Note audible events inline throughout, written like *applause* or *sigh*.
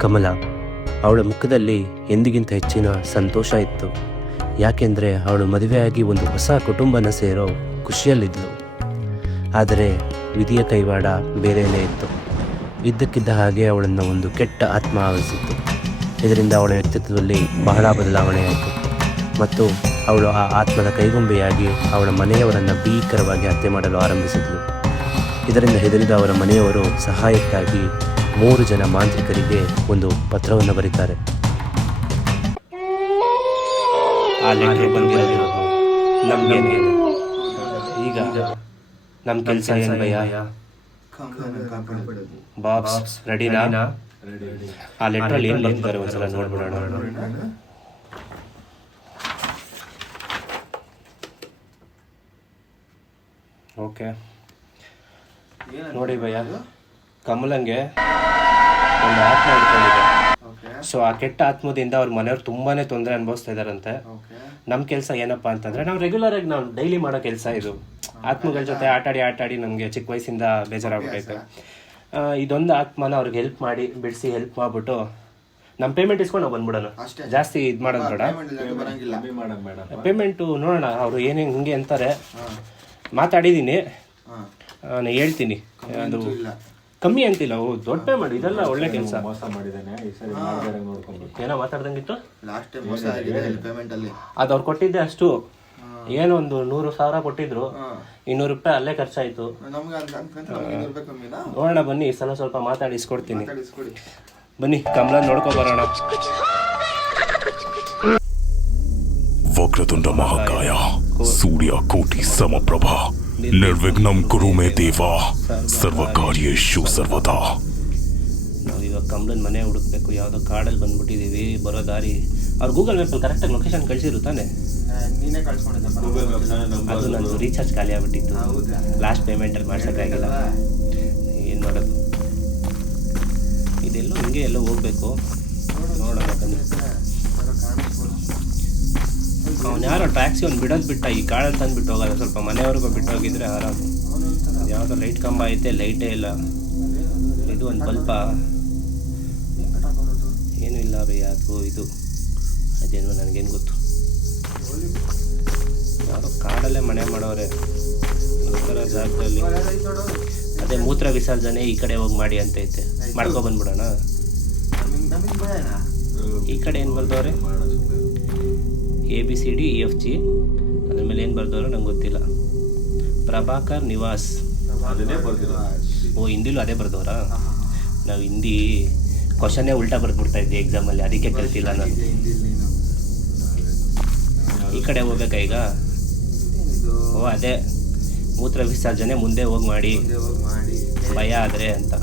ಕಮಲ, ಅವಳ ಮುಖದಲ್ಲಿ ಎಂದಿಗಿಂತ ಹೆಚ್ಚಿನ ಸಂತೋಷ ಇತ್ತು. ಯಾಕೆಂದರೆ ಅವಳು ಮದುವೆಯಾಗಿ ಒಂದು ಹೊಸ ಕುಟುಂಬನ ಸೇರೋ ಖುಷಿಯಲ್ಲಿದ್ದಳು ಆದರೆ ವಿಧಿಯ ಕೈವಾಡ ಬೇರೆಯೇ ಇತ್ತು. ಇದ್ದಕ್ಕಿದ್ದ ಹಾಗೆ ಅವಳನ್ನು ಒಂದು ಕೆಟ್ಟ ಆತ್ಮ ಆವರಿಸಿತ್ತು. ಇದರಿಂದ ಅವಳ ವ್ಯಕ್ತಿತ್ವದಲ್ಲಿ ಬಹಳ ಬದಲಾವಣೆ ಆಯಿತು. ಮತ್ತು ಅವಳು ಆ ಆತ್ಮದ ಕೈಗೊಂಬೆಯಾಗಿ ಅವಳ ಮನೆಯವರನ್ನು ಭೀಕರವಾಗಿ ಹತ್ಯೆ ಮಾಡಲು ಆರಂಭಿಸಿದಳು ಇದರಿಂದ ಹೆದರಿದ ಅವರ ಮನೆಯವರು ಸಹಾಯಕ್ಕಾಗಿ ಮೂರು ಜನ ಮಾಂತ್ರಿಕರಿಗೆ ಒಂದು ಪತ್ರವನ್ನು ಬರೀತಾರೆ ಈಗ ನಮ್ಮ ಕೆಲಸ ಏನು ಭಯ ಬಾಬ್ಸ್, ರೆಡಿನಾ? ಆ ಲೆಟ್ರಲ್ಲಿ ಏನು ಬರ್ತಾರೆ ಒಂದ್ಸಲ ನೋಡ್ಬಿಡೋಣ. ಓಕೆ. ನೋಡಿ ಭಯ್ಯ. ಕಮಲಂಗೆ ಒಂದು ಆತ್ಮ ಇಟ್ಕೊಂಡಿದೆ ಸೊ ಆ ಕೆಟ್ಟ ಆತ್ಮದಿಂದ ಅವ್ರ ಮನೆಯವ್ರು ತುಂಬಾನೇ ತೊಂದರೆ ಅನುಭವಿಸ್ತಾ ಇದಾರಂತೆ ನಮ್ಮ ಕೆಲಸ ಏನಪ್ಪಾ ಅಂತಂದ್ರೆ ನಾವು ರೆಗ್ಯುಲರ್ ಆಗಿ ನಾವು ಡೈಲಿ ಮಾಡೋ ಕೆಲಸ ಇದು. ಆತ್ಮಗಳ ಜೊತೆ ಆಟಾಡಿ ಆಟಾಡಿ ನಮಗೆ ಚಿಕ್ಕ ವಯಸ್ಸಿಂದ ಬೇಜಾರಾಗ್ಬಿಟ್ಟೈತೆ ಇದೊಂದು ಆತ್ಮನ ಅವ್ರಿಗೆ ಹೆಲ್ಪ್ ಮಾಡಿ ಬಿಡಿಸಿ ಹೆಲ್ಪ್ ಮಾಡ್ಬಿಟ್ಟು ನಮ್ಮ ಪೇಮೆಂಟ್ ಇಸ್ಕೊಂಡು ನಾವು ಬಂದ್ಬಿಡೋಣ. ಜಾಸ್ತಿ ಇದು ಮಾಡೋದು ಬೇಡ. ಬರಂಗಿಲ್ಲ. ಪೇಮೆಂಟು ನೋಡೋಣ ಅವರು ಏನೇ ಹಿಂಗೆ ಅಂತಾರೆ. ಮಾತಾಡಿದ್ದೀನಿ ನಾನು ಹೇಳ್ತೀನಿ. ಅದು ಕಮ್ಮಿ ಅಂತಿಲ್ಲ ಓ ದೊಡ್ಡ ಮಾಡಿ ಇದೆಲ್ಲ ಒಳ್ಳೆ ಕೆಲಸ. ಮೋಸ ಮಾಡಿದ್ದಾನೆ ಈ ಸರಿ ಮಾಡ್ದಾರ ನೋಡ್ಕೊಂಡು ಏನೋ ಮಾತಾಡ್ದಂಗಿತ್ತು? ಲಾಸ್ಟ್ ಟೈಮ್ ಮೋಸ ಆಗಿದೆ ಪೇಮೆಂಟ್ ಅಲ್ಲಿ. ಅದು ಅವ್ರು ಕೊಟ್ಟಿದ್ದೆ ಅಷ್ಟು. ಏನೋ ಒಂದು ನೂರು ಸಾವಿರ ಕೊಟ್ಟಿದ್ರು. ಇನ್ನೂರು ರೂಪಾಯಿ ಅಲ್ಲೇ ಖರ್ಚಾಯ್ತು. ನೋಡೋಣ ಬನ್ನಿ ಈ ಸಲ ಸ್ವಲ್ಪ ಮಾತಾಡಿಸ್ಕೊಡ್ತೀನಿ. ಬನ್ನಿ ಕಮಲ ನೋಡ್ಕೊ ಬರೋಣ. ವಕ್ರತುಂಡ ಮಹಾಕಾಯ ಸೂರ್ಯ ಕೋಟಿ ಸಮಪ್ರಭ. ನಿರ್ವಿಘ್ನಂ ಕುರು ಮೇ ದೇವ ಸರ್ವಕಾರ್ಯೇಶು ಸರ್ವದಾ. ನಾವು ಇವಾಗ ಕಮಲನ್ ಮನೆ ಹುಡುಕ್ಬೇಕು ಯಾವುದೋ ಕಾಡಲ್ಲಿ ಬಂದ್ಬಿಟ್ಟಿದ್ದೀವಿ ಬರೋ ದಾರಿ. ಅವ್ರು ಗೂಗಲ್ ಮ್ಯಾಪಲ್ಲಿ ಕರೆಕ್ಟಾಗಿ ಲೊಕೇಶನ್ ಕಳಿಸಿರು ತಾನೆ? ನೀನೇ ಕಳ್ಸ್ಕೊಂಡಿದ್ದಪ್ಪ ಅದು ನಂದು ರೀಚಾರ್ಜ್ ಖಾಲಿ ಆಗ್ಬಿಟ್ಟಿತ್ತು. ಹೌದಾ? ಲಾಸ್ಟ್ ಪೇಮೆಂಟಲ್ಲಿ ಮಾಡ್ಸೋಕ್ಕಾಗಿಲ್ಲ. ಏನು ಮಾಡೋದು? ಇದೆಲ್ಲೋ ಹಿಂಗೆ ಎಲ್ಲೋ ಹೋಗ್ಬೇಕು. ನೋಡೋಣ ಅವ್ನು ಯಾರೋ ಟ್ಯಾಕ್ಸಿ ಒಂದು ಬಿಡೋದು ಬಿಟ್ಟ, ಈ ಕಾಡಲ್ಲಿ ತಂದುಬಿಟ್ಟು ಹೋಗೋದು ಸ್ವಲ್ಪ ಮನೆಯವ್ರಿಗೂ ಬಿಟ್ಟು ಹೋಗಿದ್ರೆ ಆರಾಮ. ಯಾವುದೋ ಲೈಟ್ ಕಂಬ ಐತೆ, ಲೈಟೇ ಇಲ್ಲ. ಇದು ಒಂದು ಬಲ್ಪ. ಏನೂ ಇಲ್ಲ ಬೈ ಅದು, ಇದು. ಅದೇನು ನನಗೇನು ಗೊತ್ತು. ಯಾವುದೋ ಕಾಡಲ್ಲೇ ಮನೆ ಮಾಡೋರೆ. ಜಾಗದಲ್ಲಿ. ಅದೇ ಮೂತ್ರ ವಿಸರ್ಜನೆ ಈ ಕಡೆ ಹೋಗಿ ಮಾಡಿ ಅಂತ ಐತೆ. ಮಾಡ್ಕೊ ಬಂದ್ಬಿಡೋಣ. ನಮಗೆ ಭಯನಾ ಈ ಕಡೆ ಏನು ಬರ್ದವ್ರೆ A B C D E F G ಅದ್ರ ಮೇಲೆ ಏನು ಬರ್ದವ್ರು ನಂಗೆ ಗೊತ್ತಿಲ್ಲ. ಪ್ರಭಾಕರ್ ನಿವಾಸ್. ಓ ಹಿಂದಿಲೂ ಅದೇ ಬರ್ದವ್ರಾ? ನಾವು ಹಿಂದಿ ಕ್ವಶನ್ನೇ ಉಲ್ಟಾ ಬರ್ದ್ಬಿಡ್ತಾ ಇದ್ದೆ ಎಕ್ಸಾಮಲ್ಲಿ ಅದಕ್ಕೆ ಕಲಿತಿಲ್ಲ ನಾನು. ಈ ಕಡೆ ಹೋಗ್ಬೇಕಾ ಈಗ? ಓ ಅದೇ. ಮೂತ್ರ ವಿಸರ್ಜನೆ ಮುಂದೆ ಹೋಗಿ ಮಾಡಿ. ಭಯ ಆದರೆ ಅಂತ.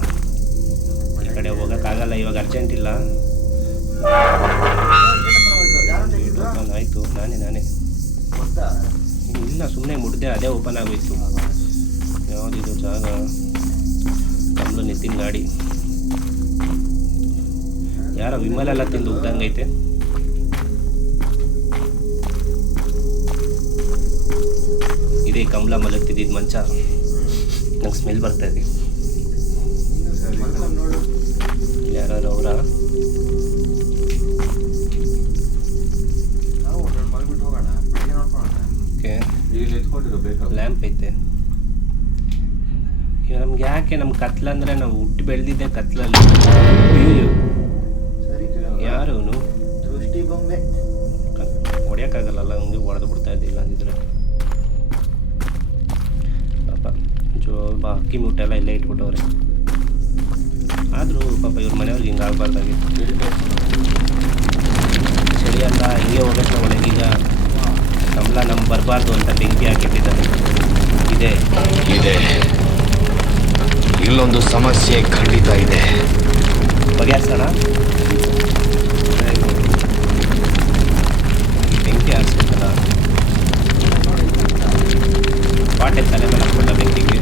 ಈ ಕಡೆ ಹೋಗೋಕ್ಕಾಗಲ್ಲ ಇವಾಗ ಅರ್ಜೆಂಟ್ ಇಲ್ಲ. ಓಪನ್ ಆಯಿತು ನಾನೇ ನಾನೇ. ಗೊತ್ತಾ? ಇಲ್ಲ ಸುಮ್ಮನೆ ಮುಡ್ದೆ ಅದೇ ಓಪನ್ ಆಗೋಯ್ತು. ಯಾವುದಿದು ಜಾಗ? ಕಮಲು ನಿತಿನ್ ಗಾಡಿ. ಯಾರ ವಿಮಲ್ ಎಲ್ಲ ತಿಂದು ಉಗ್ದಂಗೈತೆ? ಇದೇ ಕಮಲ ಮಲಗ್ತಿದ್ದಿದ್ದು ಮಂಚ. ನಂಗೆ ಸ್ಮೆಲ್ ಬರ್ತಾ ಇದೆ. ಯಾರು ಅವರ? ಲ್ಯಾಂಪ್ ಐತೆ. ನಮ್ಗೆ ಯಾಕೆ ನಮ್ಮ ಕತ್ಲಂದ್ರೆ ನಾವು ಹುಟ್ಟು ಬೆಳೆದಿದ್ದೆ ಕತ್ಲಲ್ಲಿ? ಸರಿ ಯಾರು ದೃಷ್ಟಿ ಬೊಂಬೆ. ಹೊಡಿಯೋಕ್ಕಾಗಲ್ಲ ಹಂಗೆ ಹೊಡೆದು ಬಿಡ್ತಾ ಇದ್ದಿಲ್ಲ ಅಂದಿದ್ರೆ. ಪಾಪ ಜೋ ಬಾ ಅಕ್ಕಿ ಮುಟ್ಟೆಲ್ಲ ಇಲ್ಲೇ ಇಟ್ಬಿಟ್ಟವ್ರೆ. ಆದರೂ ಪಾಪ ಇವ್ರ ಮನೆಯವ್ರಿಗೆ ಹಿಂಗೆ ಆಗಬಾರ್ದಾಗಿತ್ತು. ಚಳಿ ಅಲ್ಲ ಹಿಂಗೆ ಹೋಗಕ್ಕೆ ಒಳಗೀಗ ಕಮಲ ನಮ್ಗೆ ಬರಬಾರ್ದು ಅಂತ ಬೆಂಕಿ ಹಾಕಿಟ್ಟಿದ್ದಾರೆ. ಇದೆ. ಇದೆ. ಇಲ್ಲೊಂದು ಸಮಸ್ಯೆ ಖಂಡಿತ ಇದೆ. ಬಗೆಹರಿಸೋಣ. ಬೆಂಕಿ ಹಾರಿಸ್ಬೇಕಲ್ಲ. ಪಾಟೆ ತಲೆ ಮೇಲೆ ಹಾಕೊಂಡ ಬೆಂಕಿಗೆ.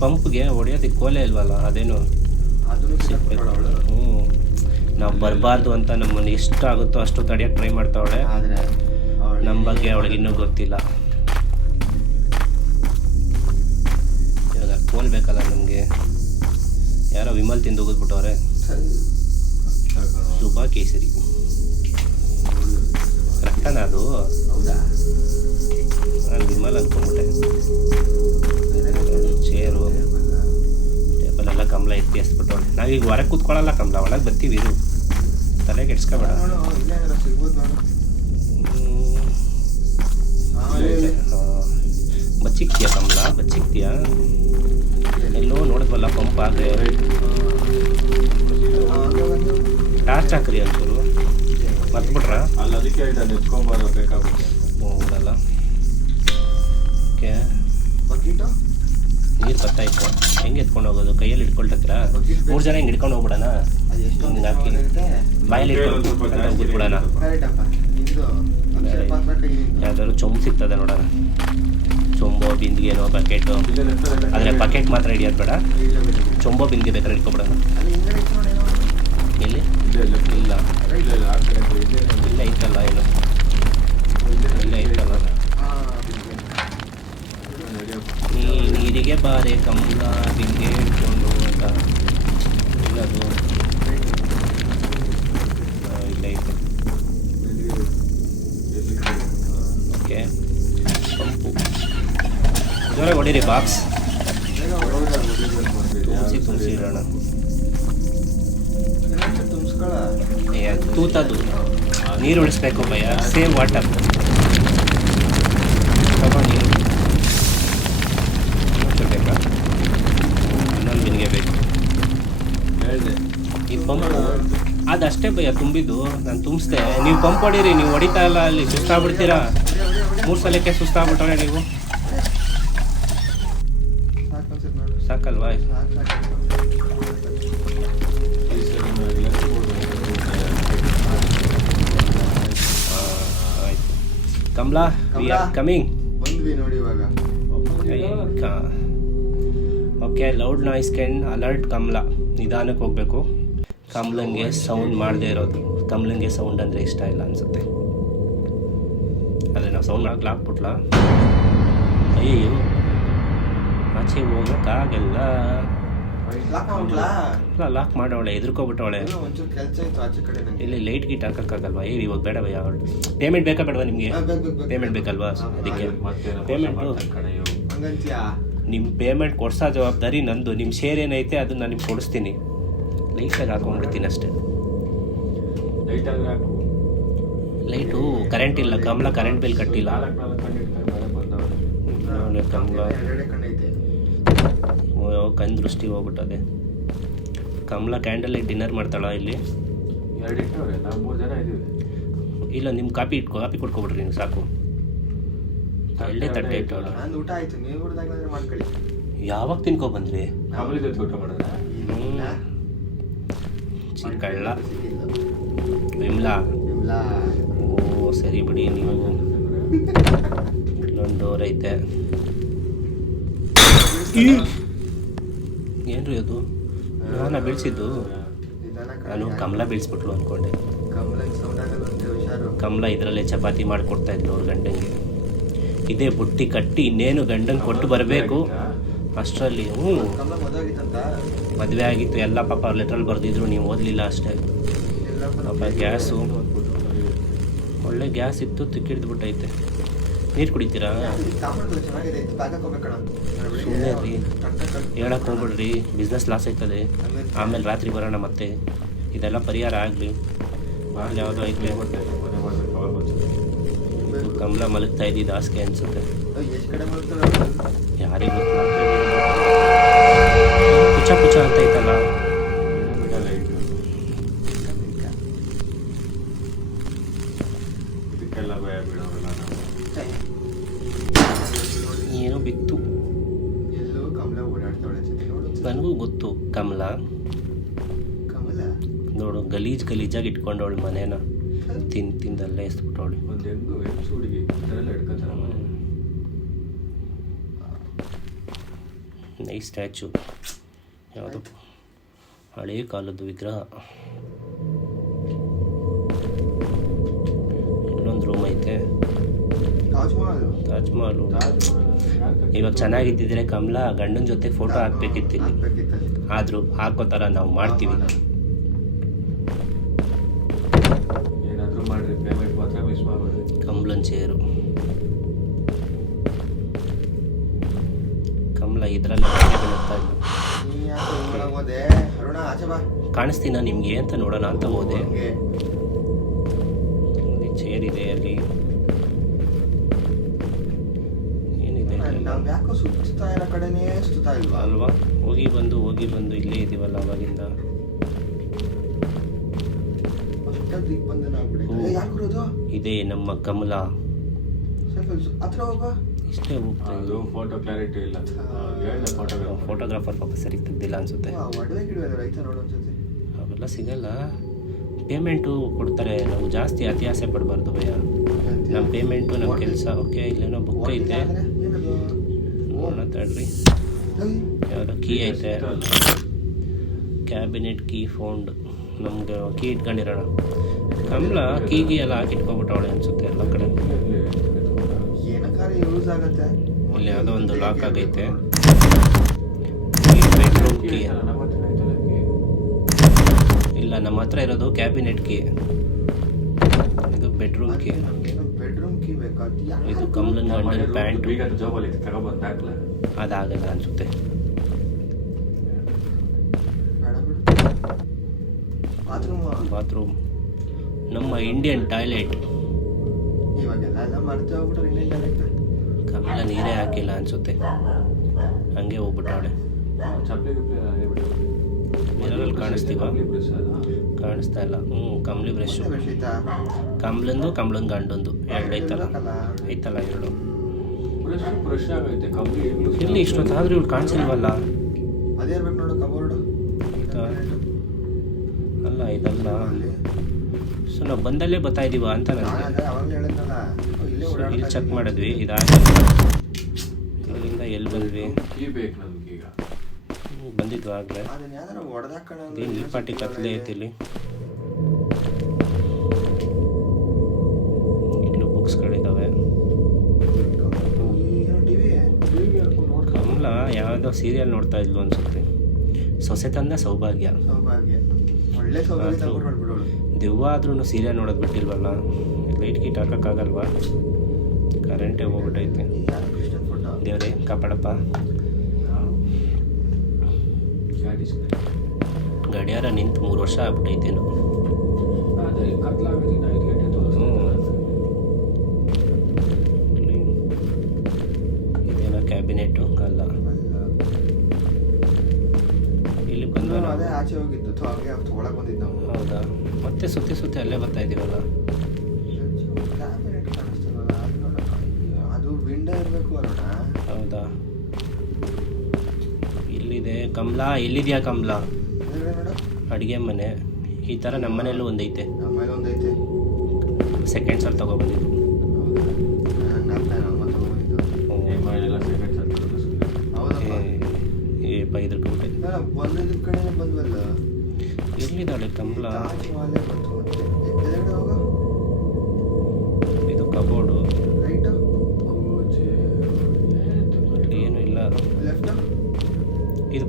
ಪಂಪ್ಗೆ ಹೊಡೆಯೋದಕ್ಕೆ ಕೋಲೆ ಇಲ್ವಲ್ಲ ಅದೇನು ಹ್ಞೂ ನಾವು ಬರಬಾರ್ದು ಅಂತ ನಮ್ಮನ್ನು ಎಷ್ಟು ಆಗುತ್ತೋ ಅಷ್ಟು ತಡೆಯೋಕ್ಕೆ ಟ್ರೈ ಮಾಡ್ತಾವಳೆ. ನಮ್ಮ ಬಗ್ಗೆ ಅವಳಿಗೆ ಇನ್ನೂ ಗೊತ್ತಿಲ್ಲ. ಇವಾಗ ಕೋಲ್ ಬೇಕಲ್ಲ ನಮಗೆ? ಯಾರೋ ವಿಮಲ್ ತಿಂದು ಹೋಗಿದ್ಬಿಟ್ಟವ್ರೆ ಶುಭ ಕೇಸರಿ. ರಕ್ತನ ಅದು? ಹೌದಾ? ನಾನು ವಿಮಲ್ ಅಂದ್ಕೊಂಡ್ಬಿಟ್ಟೆ ಚೇರು ಟೇಬಲ್ ಎಲ್ಲ ಕಮಲ ಎತ್ತಿ ಎಸ್ಬಿಟ್ಟವಳೆ ನಾವೀಗ ಹೊರಗೆ ಕೂತ್ಕೊಳ್ಳಲ್ಲ ಕಮಲ ಒಳಗೆ ಬರ್ತೀವಿ ಇದು ತಲೆ ಕೆಡ್ಸ್ಕೊಬೇಡ. ಬಚ್ಚಿಕ್ತೀಯ ಕಮಲ ಬಚ್ಚಿಕ್ತೀಯ ಎಲ್ಲೋ ನೋಡಿದ್ವಲ್ಲ ಪಂಪ್ ಆದರೆ. ಟಾರ್ಚ್ ಹಾಕ್ರಿ ಅಂತೂರು ಮರ್ತ್ಬಿಟ್ರ ಅಲ್ಲಿ ಅದಕ್ಕೆ ನೆಚ್ಕೊಂಬಾರ ಬೇಕಾಗುತ್ತೆ ಹೋಗಲ್ಲ ಓಕೆ ಬಕೀಟು? ನೀರು ಬರ್ತಾಯಿತ್ತು. ಹೆಂಗೆ ಎತ್ಕೊಂಡು ಹೋಗೋದು? ಕೈಯಲ್ಲಿ ಹಿಡ್ಕೊಳ್ತಕ್ರ ಮೂರು ಜನ ಹಿಂಗೆ ಹಿಡ್ಕೊಂಡು ಹೋಗ್ಬಿಡೋಣ? ಹಿಂಗೆ ಹಾಕಿ? ಬಾಯಲ್ಲಿ ಹೋಗ್ಬಿಟ್ಬಿಡೋಣ. ಯಾವ್ದಾದ್ರು ಚೊಂಬು ಸಿಗ್ತದೆ ನೋಡೋಣ. ಚೊಂಬೋ ಬಿಂದಿಗೆನೋ ಬಕೆಟು. ಆದರೆ ಬಕೆಟ್ ಮಾತ್ರ ಹಿಡಿಯೋದು ಬೇಡ. ಚೊಂಬೋ, ಬಿಂದಿಗೆ ಬೇಕಾದ್ರೆ ಹಿಡ್ಕೊಬಿಡೋಣ. ಇತ್ತು. ಎಲ್ಲಿ? ಇಲ್ಲ. ಇಲ್ಲ, ಐತಲ್ಲ, ಏನು ಇಲ್ಲೇ ಐತಲ್ಲ ಹಾ, ಬಿಡಿ. ನಡಿಯಪ್ಪ ನೀ ನೀರಿಗೆ ಬಾರೆ ಕಮಲ ಬಿಂಗೆ ಹಿಡ್ಕೊಂಡು ಅಂತ ಇಲ್ಲದು ಇಲ್ಲ ಐತೆ ಓಕೆ. ಪಂಪು ಜೋರಾಗಿ ಹೊಡೀರಿ, ಬಾಕ್ಸ್. ತುಂಬಿಸಿ ತುಂಬಿಸಿ ಇರೋಣ. ತೂತದು ನೀರು ಉಳಿಸ್ಬೇಕು ಭಯ. Same water. ಅದಷ್ಟೇ ಭಯ ತುಂಬಿದ್ದು. ನಾನು ತುಂಬಿಸ್ದೆ. ನೀವು ಪಂಪ್ ಹೊಡೀರಿ ನೀವು ಹೊಡಿತಾ ಇಲ್ಲ ಅಲ್ಲಿ ಸುಸ್ತಾಗ್ಬಿಡ್ತೀರಾ? ಮೂರು ಸಲಕ್ಕೆ ಸುಸ್ತಾಗ್ಬಿಟ್ರೆ ನೀವು. ಸಾಕಲ್ವಾ? ಕಮಲಾ ವಿ ಆರ್ ಕಮಿಂಗ್ ಬಂದ್ವಿ ನೋಡಿ ಇವಾಗ. Okay loud noise can alert Kamala. ನಿಧಾನಕ್ಕೆ ಹೋಗಬೇಕು. ಕಮಲಂಗೆ ಸೌಂಡ್ ಮಾಡದೇ ಇರೋದು. ಕಮಲಂಗೆ ಸೌಂಡ್ ಅಂದರೆ ಇಷ್ಟ ಇಲ್ಲ ಅನಿಸುತ್ತೆ. ಅದೇ ನಾವು ಸೌಂಡ್ ಮಾಡಕ್ಕೆ ಹಾಕ್ಬಿಟ್ಲ ಅಯ್ಯೋ ಆಚೆ ಹೋಗೋಕ್ಕಾಗಲ್ಲ. ಲಾಕ್ ಮಾಡೋಳೆ ಎದುರ್ಕೊಬಿಟ್ಟವಳೆ ಇಲ್ಲಿ ಲೈಟ್ ಗೀಟ್ ಹಾಕೋಕ್ಕಾಗಲ್ವಾ? ಏ ಇವಾಗ ಬೇಡ ಭಯ ಪೇಮೆಂಟ್ ಬೇಕಾ ಬೇಡವಾ ನಿಮಗೆ. ಪೇಮೆಂಟ್ ಬೇಕಲ್ವಾ? ಅದಕ್ಕೆ. ಪೇಮೆಂಟ್ ನಿಮ್ಮ ಪೇಮೆಂಟ್ ಕೊಡ್ಸೋ ಜವಾಬ್ದಾರಿ ನಂದು. ನಿಮ್ಮ ಶೇರ್ ಏನೈತೆ ಅದನ್ನ ನಾನು ನಿಮ್ಗೆ ಕೊಡಿಸ್ತೀನಿ. ಲೈಟಾಗಿ ಹಾಕೊಂಡ್ಬಿಡ್ತೀನಿ ಅಷ್ಟೇ. ಲೈಟ್ ಕರೆಂಟ್ ಇಲ್ಲ ಕಮಲ ಕರೆಂಟ್ ಬಿಲ್ ಕಟ್ಟಿಲ್ಲ. ಕಮಲ. ಕಣ್ ದೃಷ್ಟಿ ಹೋಗ್ಬಿಟ್ಟದೆ. ಕಮಲ ಕ್ಯಾಂಡಲ್ ಇಟ್ಟು ಡಿನ್ನರ್ ಮಾಡ್ತಾಳ ಇಲ್ಲಿ? ಇಲ್ಲ ನಿಮ್ಮ ಕಾಪಿ ಇಟ್ಕೊ ಕಾಪಿ ಕೊಟ್ಕೊಬಿಡ್ರಿ ನೀವು ಸಾಕು. ಎಳ್ಳೆ ತಟ್ಟೆ ಊಟ ಆಯ್ತು ನೀವು ಮಾಡ್ಕೊಳ್ಳಿ. ಯಾವಾಗ ತಿನ್ಕೊ ಬಂದ್ರಿ? ಊಟ ಮಾಡಿದ್ರೆ. ಚಿಕ್ಕಳ್ಳ ಸಿಕ್ಕಿಲ್ಲ. ವಿಮ್ಲಾ. ಓ ಸರಿ ಬಿಡಿ ನೀವು. ಇನ್ನೊಂದು ಡೋರ್ ಐತೆ. ಏನ್ರಿ ಅದು? ನಾನು ಬೆಳೆಸಿದ್ದು. ನಾನು ಕಮಲ ಬೀಳ್ಸ್ಬಿಟ್ಲು ಅಂದ್ಕೊಂಡೆ. ಕಮಲ ಇದರಲ್ಲೇ ಚಪಾತಿ ಮಾಡಿಕೊಡ್ತಾ ಇದ್ರು ಅವ್ರ ಗಂಡಂಗೆ. ಇದೇ ಬುಟ್ಟಿ ಕಟ್ಟಿ ಇನ್ನೇನು ಗಂಡಂಗೆ ಕೊಟ್ಟು ಬರಬೇಕು? ಅಷ್ಟರಲ್ಲಿ, ಹ್ಞೂ? ಮದುವೆ ಆಗಿತ್ತು, ಎಲ್ಲ ಪಾಪ ಲೆಟ್ರಲ್ಲಿ ಬರೆದಿದ್ರು, ನೀವು ಓದಲಿಲ್ಲ ಅಷ್ಟೇ. ಪಾಪ ಗ್ಯಾಸು. ಒಳ್ಳೆ ಗ್ಯಾಸ್ ಇತ್ತು ತಿಕ್ಕಿಡ್ದ್ಬಿಟ್ಟೈತೆ ನೀರು ಕುಡಿತೀರಾ? ಸುಮ್ಮನೆ ರೀ. ಹೇಳಕ್ಕೆ ಹೋಗ್ಬಿಡ್ರಿ ಬಿಸ್ನೆಸ್ ಲಾಸ್ ಆಯ್ತದೆ. ಆಮೇಲೆ ರಾತ್ರಿ ಬರೋಣ ಮತ್ತೆ. ಇದೆಲ್ಲ ಪರಿಹಾರ ಆಗಲಿ. ಭಾಳ ಯಾವುದೋ ಐತೆ ಕಮಲ ಮಲಗ್ತಾ ಇದ್ದಿದ್ದು ಹಾಸಿಗೆ ಅನ್ಸುತ್ತೆ. ಯಾರಿಗೂ ಪುಚ್ಚ ಪುಚ್ಚ ಅಂತ ಐತಲ್ಲ ಏನೋ ಬಿತ್ತು ಎಲ್ಲೋ ಕಮಲ ಓಡಾಡ್ತಾಳೆ ಚಿಕ್ಕ ನೋಡು ನನಗೂ ಗೊತ್ತು ಕಮಲ ಕಮಲ ನೋಡು ಗಲೀಜ್ ಗಲೀಜಾಗಿ ಇಟ್ಕೊಂಡವಳು ಮನೇನ. ತಿಂದು ತಿಂದಲ್ಲೇ ಎಸ್ಬಿಟ್ಟವಳು. Nice statue. ಯಾವುದು ಹಳೆ ಕಾಲದ್ದು ವಿಗ್ರಹ. ಇನ್ನೊಂದು ರೂಮ್ ಐತೆ. ತಾಜ್ಮಹಲ್. ಇವಾಗ ಚೆನ್ನಾಗಿದ್ದಿದ್ರೆ ಕಮಲಾ ಗಂಡನ ಜೊತೆ ಫೋಟೋ ಹಾಕ್ಬೇಕಿತ್ತು ಆದರೂ ಹಾಕೋ ಥರ ನಾವು ಮಾಡ್ತೀವಿ. ಕಮಲನ್ ಚೇರು ಕಮಲ ಇದರಲ್ಲಿ ಕಾಣಿಸ್ತೀನ ನಿಮ್ಗೆ ಅಂತ ನೋಡೋಣ ಅಂತ ಹೋದೆ. ಹಂಗೆ ಚೇರ್ ಇದೆ ಅಲ್ಲಿ. ಏನಿದೆ ಇಲ್ಲಿ? ನಾವ್ ಯಾಕೋ ಸುತ್ತಾ ಇರೋ ಕಡೆನೇ ಸುತ್ತಾ ಇಲ್ವಾ ಅಲ್ವಾ? ಹೋಗಿ ಬಂದು ಹೋಗಿ ಬಂದು ಇಲ್ಲೇ ಇದೀವಲ್ಲ ಅವಾಗಿಂದ. ಇದೆ ನಮ್ಮ ಕಮಲ. ಹತ್ರ ಹೋಗ ಇಷ್ಟೇ ಹೋಗ್ತಾ ಅದು ಫೋಟೋ ಕ್ಲಾರಿಟಿ ಇಲ್ಲ. ಫೋಟೋಗ್ರಾಫರ್ ಫೋಟೋಗ್ರಾಫರ್ ಪಾಪ ಸರಿ ತೆಗ್ದಿಲ್ಲ ಅನ್ಸುತ್ತೆ. ಅವೆಲ್ಲ ಸಿಗಲ್ಲ. ಪೇಮೆಂಟು ಕೊಡ್ತಾರೆ. ನಾವು ಜಾಸ್ತಿ ಅತಿ ಆಸೆ ಪಡಬಾರ್ದು ಭಯ. ನಮ್ಮ ಪೇಮೆಂಟು ನಮ್ಮ ಕೆಲಸ ಓಕೆ ಇಲ್ಲೇನೋ ಬುಕ್ ಐತೆ. ನೋಡೋಣ ತಡ್ರಿ ಯಾವುದೋ ಕೀ ಐತೆ. ಕ್ಯಾಬಿನೆಟ್ ಕೀ ಫೌಂಡ್ ನಮ್ಗೆ ಕೀ ಇಟ್ಕೊಂಡಿರೋಣ ಕಮಲ ಕೀಗಿ ಎಲ್ಲ ಹಾಕಿಟ್ಕೊಬಿಟ್ಟವಳೆ ಅನ್ಸುತ್ತೆ ಎಲ್ಲ ಕಡೆ. ಯೂಸ್ ಆಗುತ್ತೆ. ಇಲ್ಲಿ ಯಾವುದೋ ಒಂದು ಲಾಕ್ ಆಗೈತೆ. ಬೆಡ್ರೂಮ್ ಕೀ ಇಲ್ಲ ನಮ್ಮ ಹತ್ರ ಇರೋದು ಕ್ಯಾಬಿನೆಟ್ ಕೀ ಇದು ಬೆಡ್ರೂಮ್ ಕೀ ಬೆಡ್ರೂಮ್ ಕೀ ಬೇಕಾ? ಇದು ಕಮಲನ್ ಗಂಡನ ಪ್ಯಾಂಟು ಅದಾಗಲ್ಲ ಅನ್ಸುತ್ತೆ. ಬಾತ್ರೂಮ್. ಬಾತ್ರೂಮ್. ನಮ್ಮ ಇಂಡಿಯನ್ ಟಾಯ್ಲೆಟ್ ಇವಾಗೆಲ್ಲ ಎಲ್ಲ ಮರ್ತು ಹೋಗ್ಬಿಟ್ರೆ ಇನ್ನೇನ್ ಕಮಲ ನೀರೇ ಹಾಕಿಲ್ಲ ಅನ್ಸುತ್ತೆ. ಹಂಗೆ ಹೋಗ್ಬಿಟ್ಟವಳೆ ಮಿರರಲ್ಲಿ ಕಾಣಿಸ್ತೀವ ಕಾಣಿಸ್ತಾ ಇಲ್ಲ. ಹ್ಞೂ ಕಂಬ್ಳಿ ಬ್ರಷು ಕಂಬ್ಳಂದು ಕಮ್ಲನ್ ಗಂಡೊಂದು. ಎರಡು ಐತಲ್ಲ? ಐತಲ್ಲ ಎರಡು. ಇಲ್ಲಿ ಇಷ್ಟೊತ್ತಾದ್ರೂ ಇವ್ಳು ಕಾಣಿಸಿಲ್ವಲ್ಲ? ಅಲ್ಲ, ಇದಲ್ಲ. ಸೊ, ನಾವು ಬಂದಲ್ಲೇ ಬರ್ತಾ ಇದೀವ ಅಂತ ನಾನು ಇಲ್ಲೇ ಸೊ ಇಲ್ಲಿ ಚೆಕ್ ಮಾಡಿದ್ವಿ. ಇದಾಗಿ. ಇಲ್ಲಿಂದ ಎಲ್ಲಿ ಬಂದ್ವಿ? ಕೀ ಬೇಕು ನಮ್ಗೆ ಈಗ. ಹ್ಮ್, ಬಂದಿದ್ವಿ ಆಗಲೇ? ಈ ಪಾಟಿ ಕತ್ಲೆ ಐತಿ ಇಲ್ಲಿ. ಇಲ್ಲೂ ಬುಕ್ಸ್ಗಳಿದ್ದಾವೆ ಕಮಲ ಯಾವುದೋ ಸೀರಿಯಲ್ ನೋಡ್ತಾ ಇದ್ಲು ಅನ್ಸುತ್ತೆ. ಸೊಸೆ ತಂದ ಸೌಭಾಗ್ಯ. ದೆವ್ವ ಆದ್ರೂ ಸೀರಿಯಲ್ ನೋಡೋದು ಬಿಟ್ಟಿಲ್ವಲ್ಲ? ಲೈಟ್ ಗೀಟ್ ಹಾಕೋಕ್ಕಾಗಲ್ವಾ? ಕರೆಂಟೇ ಹೋಗ್ಬಿಟ್ಟೈತೆ ದೇವ್ರೆ ಕಾಪಾಡಪ್ಪ. ಗಾಡಿ ಗಡಿಯಾರ ನಿಂತು ಮೂರು ವರ್ಷ ಆಗ್ಬಿಟ್ಟೈತೇನು ಇದೇನೋ ಕ್ಯಾಬಿನೆಟ್ಟು ಅಲ್ಲ ಇಲ್ಲಿ ಬಂದ್ವಲ್ಲ ಅದೇ ಆಚೆ ಹೋಗಿದ್ದು ಥು, ಹಾಗೆ ಒಳಗೆ ಬಂದಿದ್ದು ನಾವು. ಹೌದಾ? ಮತ್ತೆ ಸುತ್ತಿ ಸುತ್ತಿ ಅಲ್ಲೇ ಬರ್ತಾ ಇದೀವಲ್ಲ? ಕಮಲ ಎಲ್ಲಿದ್ಯಾ ಕಮಲ ಅಡುಗೆ ಮನೆ ಈ ಥರ ನಮ್ಮ ಮನೆಯಲ್ಲೂ ಒಂದೈತೆ ಸೆಕೆಂಡ್ ಒಂದೈತೆ ತಗೋಬಂದಿದ್ದು ಎಲ್ಲಿದ್ದಾಳೆ ನಂಗೆ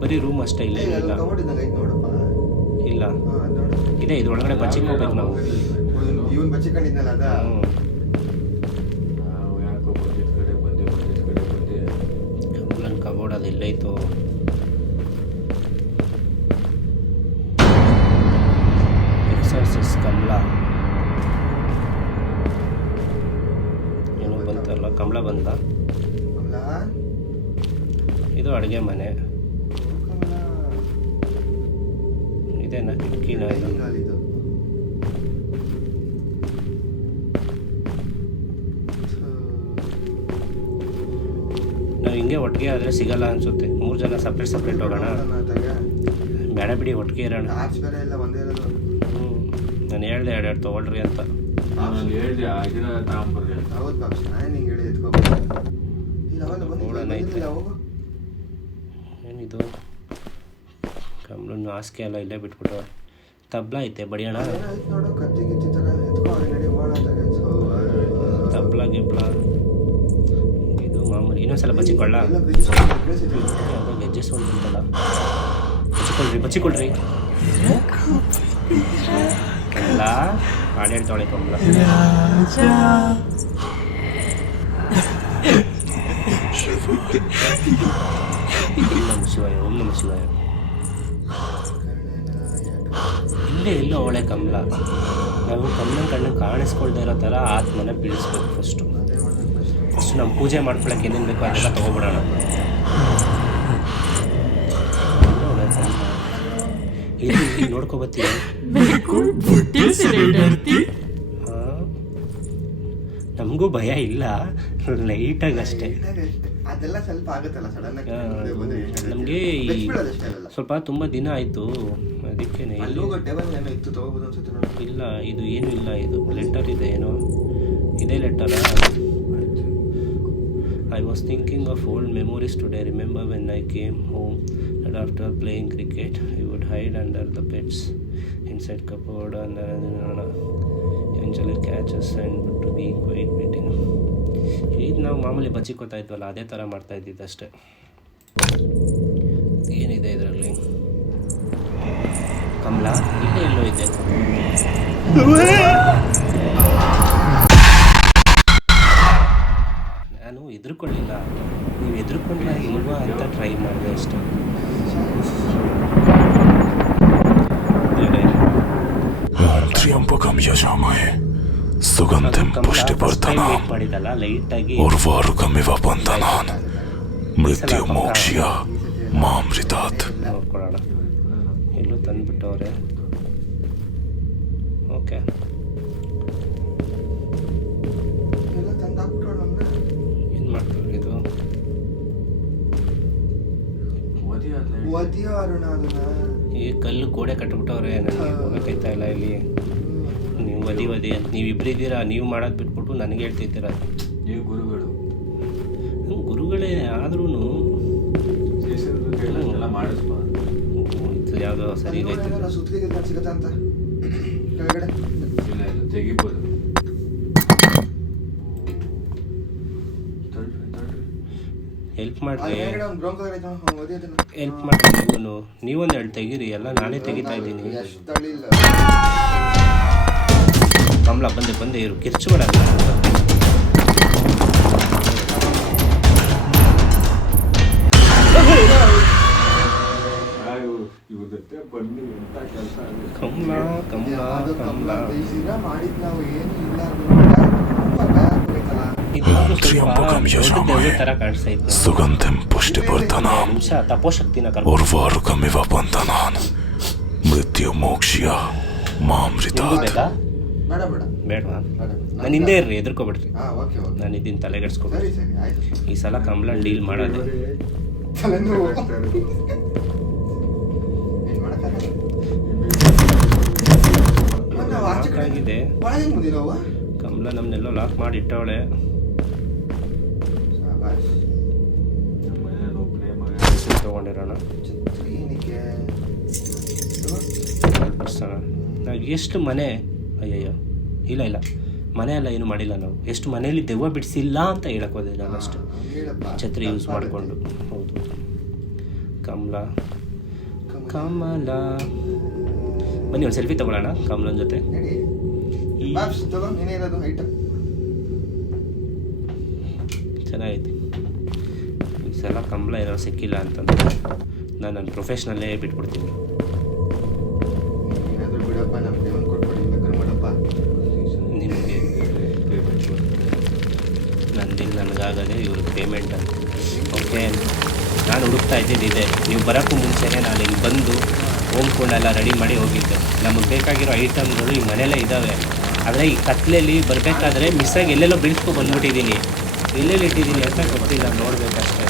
ಬರೀ ರೂಮ್ ಅಷ್ಟೇ ಇಲ್ಲ ಇಲ್ಲ. ಇಲ್ಲ. ಇದೆ ಇದ್ರೊಳಗಡೆ ಬಚ್ಚಿಕೋಬೇಕು ನಾವು. ಇವನ್ ಬಚ್ಚಿಕೊಂಡಿದ್ನಲ್ಲ ಅದ? ಹ್ಞೂ ನಾವು ಯಾಕೋ ಬಂದಿದ್ದ ಕಡೆ ಬಂದೆ ಬಂದಿದ್ದ ಕಡೆ ಬಂದೆ. ಕಮಲನ್ ಕಬೋರ್ಡ್ ಅದು ಇಲ್ಲೈತು ಎಕ್ಸರ್ಸಿಸ್ ಕಮಲ. ಏನೋ ಬಂತಲ್ಲ ಕಮಲ ಬಂದ. ಕಮಲ? ಇದು ಅಡುಗೆ ಮನೆ. ಆದರೆ ಸಿಗಲ್ಲ ಅನ್ಸುತ್ತೆ. ಮೂರು ಜನ ಸಪ್ರೇಟ್ ಸಪ್ರೇಟ್ ಹೋಗೋಣ. ಬೇಡ ಬಿಡಿ ಒಟ್ಟಿಗೆ ಇರೋಣ. ಹ್ಞೂ ನಾನು ಹೇಳ್ದೆ ಎರಡು ತೊಗೊಳ್ರಿ ಅಂತ. ನೋಡೋಣ ಐತೆ. ಏನಿದು? ಕಮಲನ್ನು ಹಾಸಿಗೆ ಎಲ್ಲ ಇಲ್ಲೇ ಬಿಟ್ಬಿಟ್ಟು ತಬ್ಲ ಐತೆ ಬಡಿಯೋಣ. ತಬ್ಲ ನೋಡು ಇನ್ನೊಂದ್ಸಲ ಬಚ್ಚಿಕೊಳ್ಳ. ಎಲ್ಲ. ಯಾವುದೋ ಗೆಜ್ಜೆ ಸೌಂಡ್ ಬಂತಲ್ಲ ಬಚ್ಚಿಕೊಳ್ರಿ ಬಚ್ಚಿಕೊಳ್ರಿ ಕಮಲ ಹಾಡು ಹೇಳ್ತಾಳೆ ಓಂ ನಮ ಶಿವಾಯ ಓಂ ನಮ ಶಿವಾಯ ಇಲ್ಲೇ ಎಲ್ಲೋ ಅವಳೆ ಕಮಲ ನಾವು ಕಮಲ ಕಣ್ಣು ಕಾಣಿಸ್ಕೊಳ್ತಾ ಇರೋ ಥರ ಆತ್ಮನ ಬೀಳಿಸ್ಬೇಕು ಫಸ್ಟು ಫಸ್ಟ್ ನಮ್ಮ ಪೂಜೆ ಮಾಡ್ಕೊಳಕ್ಕೆ ಏನೇನು ಬೇಕೋ ಅದೆಲ್ಲ ತೊಗೊಬಿಡೋಣ. ಇಲ್ಲಿ ನೋಡ್ಕೊಬತ್ತೀನಿ. ನಮಗೂ ಭಯ ಇಲ್ಲ. ಲೈಟಾಗಿ ಅಷ್ಟೇ. ಅದೆಲ್ಲ ಸ್ವಲ್ಪ ಆಗುತ್ತಲ್ಲ ಸಡನ್? ನಮ್ಗೆ ಈ- ಸ್ವಲ್ಪ ತುಂಬ ದಿನ ಆಯಿತು. ಅದಕ್ಕೆ ಇಲ್ಲ ಇದು ಏನು ಇಲ್ಲ ಇದು ಲೆಟರ್ ಇದೆ ಏನೋ. ಇದೇ ಲೆಟರಾ I was thinking of old memories today. Remember when I came home and after playing cricket we would hide under the beds inside cupboard and uh, eventually catch us and to be quite beating ಈಗ ನಾವು ಮಾಮೂಲಿ ಬಚ್ಚಿಕೋತಾ ಇದ್ವಲ್ಲ ಅದೇ ಥರ ಮಾಡ್ತಾ ಇದ್ದಿದ್ದು ಅಷ್ಟೇ ಏನಿದೆ ಇದರಲ್ಲಿ ಕಮಲ ಇಲ್ಲೇ ಎಲ್ಲೋ ಇದೆ ಎದುರ್ಕೊಳ್ಳಿಲ್ಲ. ನೀವು ಎದುರ್ಕೊಂಡ್ರ ಇಲ್ವಾ ಅಂತ ಟ್ರೈ ಮಾಡಿದೆ ಅಷ್ಟೇ. ತ್ರ್ಯಂಬಕಂ ಯಜಾಮಹೆ ಸುಗಂಧಿಂ ಪುಷ್ಟಿವರ್ಧನಾಂ. ಉರ್ವಾರುಕಮಿವ ಬಂಧನಾನ್. ಮೃತ್ಯು ಮೋಕ್ಷಿಯ ಮಾಮೃತಾತ್. ನೋಡ್ಕೊಳ್ಳೋಣ ಎಲ್ಲೂ ತಂದ್ಬಿಟ್ಟವ್ರೆ. ಓಕೆ ಓದಿಯೋ ಅರುಣ ಅದನ್ನ ಈ ಕಲ್ಲು ಗೋಡೆ ಕಟ್ಬಿಟ್ಟವ್ರೆ ನನಗೆ ಹೋಗಕ್ಕಾಯ್ತಾ ಇಲ್ಲ ಇಲ್ಲಿ. ನೀವು ಒದಿ ಒದಿ ಅಂತ ನೀವು ಇಬ್ಬರಿದ್ದೀರಾ ನೀವು ಮಾಡೋದು ಬಿಟ್ಬಿಟ್ಟು ನನಗೆ ಹೇಳ್ತಿದ್ದೀರಾ ನೀವು ಗುರುಗಳು. ಗುರುಗಳೇ ಆದ್ರೂ ಇದು ಯಾವುದೋ ಸರಿ ಸಿಗತ್ತಾ ಅಂತ? *coughs* ಕೆಳಗಡೆ. ತೆಗಿಬೋದು ತಡ್ರಿ ತಡ್ರಿ ಹೆಲ್ಪ್ ಆ ಮಾಡ್ರಿ ಹೆಲ್ಪ್ ಮಾಡ್ರಿ ನೀವು ನೀವೊಂದು ಎರಡು ತೆಗೀರಿ ಎಲ್ಲ ನಾನೇ ತೆಗಿತಾ ಇದ್ದೀನಿ. ಕಮಲ ಬಂದೆ ಬಂದೆ ಇರು. ಕಿರ್ಚು ಇವ್ರ ಕೆಲಸ ಆಗುತ್ತೆ ಕಮಲ ಕಮಲ ಕಮಲ ಮಾಡಿದ್ ನಾವು ಏನು ಇಲ್ಲ ಅಂದ್ರೂ ತುಂಬಾ ಭಯ ಆಗ್ಬೇಕಲ್ಲ ಇದು ಓಂ ಸ್ವಲ್ಪ ತ್ರ್ಯಂಬಕಂ ದೊಡ್ಡ ಯಜಾಮಹೆ ಸುಗಂಧಿಂ ಪುಷ್ಟಿವರ್ಧನಾಂ. ಉರ್ವಾರುಕಮಿವ ಬಂಧನಾನ್. ಮೃತ್ಯು ಮೋಕ್ಷಿಯ ಮಾಮೃತಾತ್. ಬೇಡ ನಾನು ಹಿಂದೆ ಇರ್ರಿ ಎದುರ್ಕೊಬಿಡ್ರಿ. ಹಾ ಓಕೆ ಓಕೆ. ನಾನು ಇದನ್ನ ತಲೆಗೆಡ್ಸ್ಕೊಬೇಡಿ ಸರಿ ಸರಿ ಆಯ್ತು. ಈ ಸಲ ಕಮಲನ್ ಡೀಲ್ ಮಾಡೋದು. ಆಗಿದೆ. ಕಮಲ ನಮ್ಮನ್ನೆಲ್ಲೋ ಲಾಕ್ ಮಾಡಿ ಇಟ್ಟವಳೆ ನಾವು ಎಷ್ಟು ಮನೆ ಅಯ್ಯಯ್ಯೋ ಇಲ್ಲ ಇಲ್ಲ. ಮನೆ ಎಲ್ಲ ಏನು ಮಾಡಿಲ್ಲ ನಾವು. ಎಷ್ಟು ಮನೆಯಲ್ಲಿ ದೆವ್ವ ಬಿಡಿಸಿಲ್ಲ ಅಂತ ಹೇಳಕ್ ಹೋದೆ ನಾನು ಅಷ್ಟು. ಛತ್ರಿ ಯೂಸ್. ಮಾಡಿಕೊಂಡು. ಹೌದು. ಕಮಲ. ಕಮಲ. ಕಮಲ. ಬನ್ನಿ ಒಂದು ಸೆಲ್ಫಿ ತಗೊಳ್ಳೋಣ ಕಮಲನ ಜೊತೆ ನಡಿ ಈ ಬಾಪ್ಸ್ ತಗೋ ಏನೇ ಇರೋದು ಐಟಮ್ ಚೆನ್ನಾಗೈತಿ ಈ ಸಲ ಕಂಬಳ ಏನಾದ್ರು ಸಿಕ್ಕಿಲ್ಲ ಅಂತಂದ್ರೆ ನಾನು ನನ್ನ ಪ್ರೊಫೆಷ್ನಲ್ಲೇ ಬಿಟ್ಬಿಡ್ತೀನಿ. ನಿಮಗೆ ನಂದಿಲ್ಲ ನನಗಾಗದೆ ಇವ್ರಿಗೆ ಪೇಮೆಂಟ್ ಅಂತ. ಓಕೆ ನಾನು ಹುಡುಕ್ತಾ ಇದ್ದೀನಿ ಇದೆ. ನೀವು ಬರೋಕ್ಕೂ ಮುಂಚೆನೇ ನಾನು ಇಲ್ಲಿ ಬಂದು ಹೋಮ್ ಎಲ್ಲ ರೆಡಿ ಮಾಡಿ ಹೋಗಿದ್ದೆ. ನಮಗೆ ಬೇಕಾಗಿರೋ ಐಟಮ್ಗಳು ಈ ಮನೆಯಲ್ಲೇ ಇದ್ದಾವೆ ಆದರೆ ಈ ಕತ್ಲೆಯಲ್ಲಿ ಬರಬೇಕಾದ್ರೆ ಮಿಸ್ಸಾಗಿ ಎಲ್ಲೆಲ್ಲೋ ಬಿಡಿಸ್ಕೊ ಬಂದ್ಬಿಟ್ಟಿದ್ದೀನಿ. ಎಲ್ಲೆಲ್ಲಿ ಇಟ್ಟಿದ್ದೀನಿ ಅಂತ ಗೊತ್ತಿಲ್ಲ ನೋಡ್ಬೇಕಷ್ಟೇ.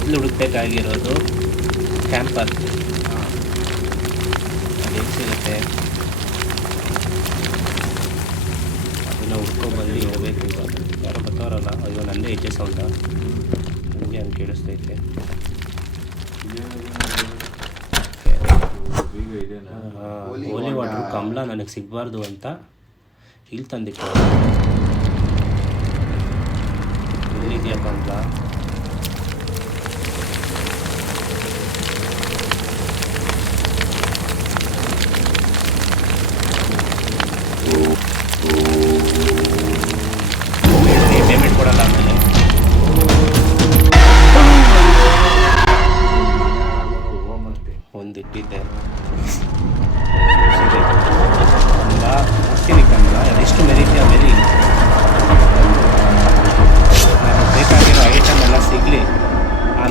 ಮೊದಲು ಹುಡುಕ್ಬೇಕಾಗಿರೋದು ಕ್ಯಾಂಪರ್ ಸಿಗುತ್ತೆ? ಅದನ್ನು ಹುಡ್ಕೊಂಬಂದು ಹೋಗ್ಬೇಕು ಇವಾಗ. ಯಾರೋ ಬರ್ತವರಲ್ಲ ಅಯ್ಯೋ ನಂದೇ ಹೆಜ್ಜೆ ಸೌಂಡ ನನಗೆ ಹಂಗೆ ಕೇಳಿಸ್ತೈತೆ. ಹೋಲಿ ವಾಟರ್. ವಾಟರ್ ಕಮಲ ನನಗೆ ಸಿಗಬಾರ್ದು ಅಂತ ಇಲ್ಲಿ ತಂದಿಟ್ಟು ಎಲ್ಲಿದೆಯಾ ಕಮಲ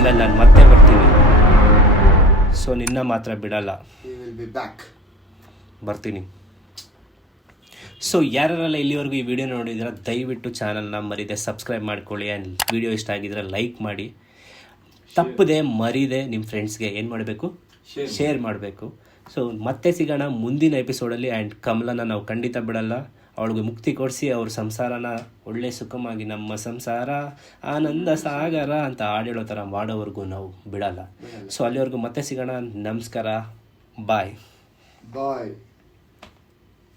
ಆಮೇಲೆ ನಾನು ಮತ್ತೆ ಬರ್ತೀನಿ. ಸೊ ನಿನ್ನ ಮಾತ್ರ ಬಿಡಲ್ಲ. Will back. ಬರ್ತೀನಿ. ಸೊ ಯಾರೆಲ್ಲ ಇಲ್ಲಿವರೆಗೂ ಈ ವಿಡಿಯೋ ನೋಡಿದ್ರೆ ದಯವಿಟ್ಟು ಚಾನಲ್ನ ಮರಿದೆ ಸಬ್ಸ್ಕ್ರೈಬ್ ಮಾಡ್ಕೊಳ್ಳಿ. ಆ್ಯಂಡ್ ವಿಡಿಯೋ ಇಷ್ಟ ಆಗಿದ್ರೆ ಲೈಕ್ ಮಾಡಿ. ತಪ್ಪದೆ ಮರಿದೆ ನಿಮ್ಮ ಫ್ರೆಂಡ್ಸ್ಗೆ ಏನು ಮಾಡಬೇಕು? ಶೇರ್ ಮಾಡಬೇಕು. ಸೊ ಮತ್ತೆ ಸಿಗೋಣ ಮುಂದಿನ ಎಪಿಸೋಡಲ್ಲಿ ಆ್ಯಂಡ್ ಕಮಲನ ನಾವು ಖಂಡಿತ ಬಿಡಲ್ಲ. ಅವಳಿಗೆ ಮುಕ್ತಿ ಕೊಡಿಸಿ ಅವ್ರ ಸಂಸಾರನ ಒಳ್ಳೆ ಸುಖವಾಗಿ ನಮ್ಮ ಸಂಸಾರ ಆನಂದ ಸಾಗರ ಅಂತ ಹಾಡೇಳೋ ಥರ ಮಾಡೋವರೆಗೂ ನಾವು ಬಿಡಲ್ಲ. ಸೊ ಅಲ್ಲಿವರೆಗೂ ಮತ್ತೆ ಸಿಗೋಣ. ನಮಸ್ಕಾರ. ಬಾಯ್ Bye.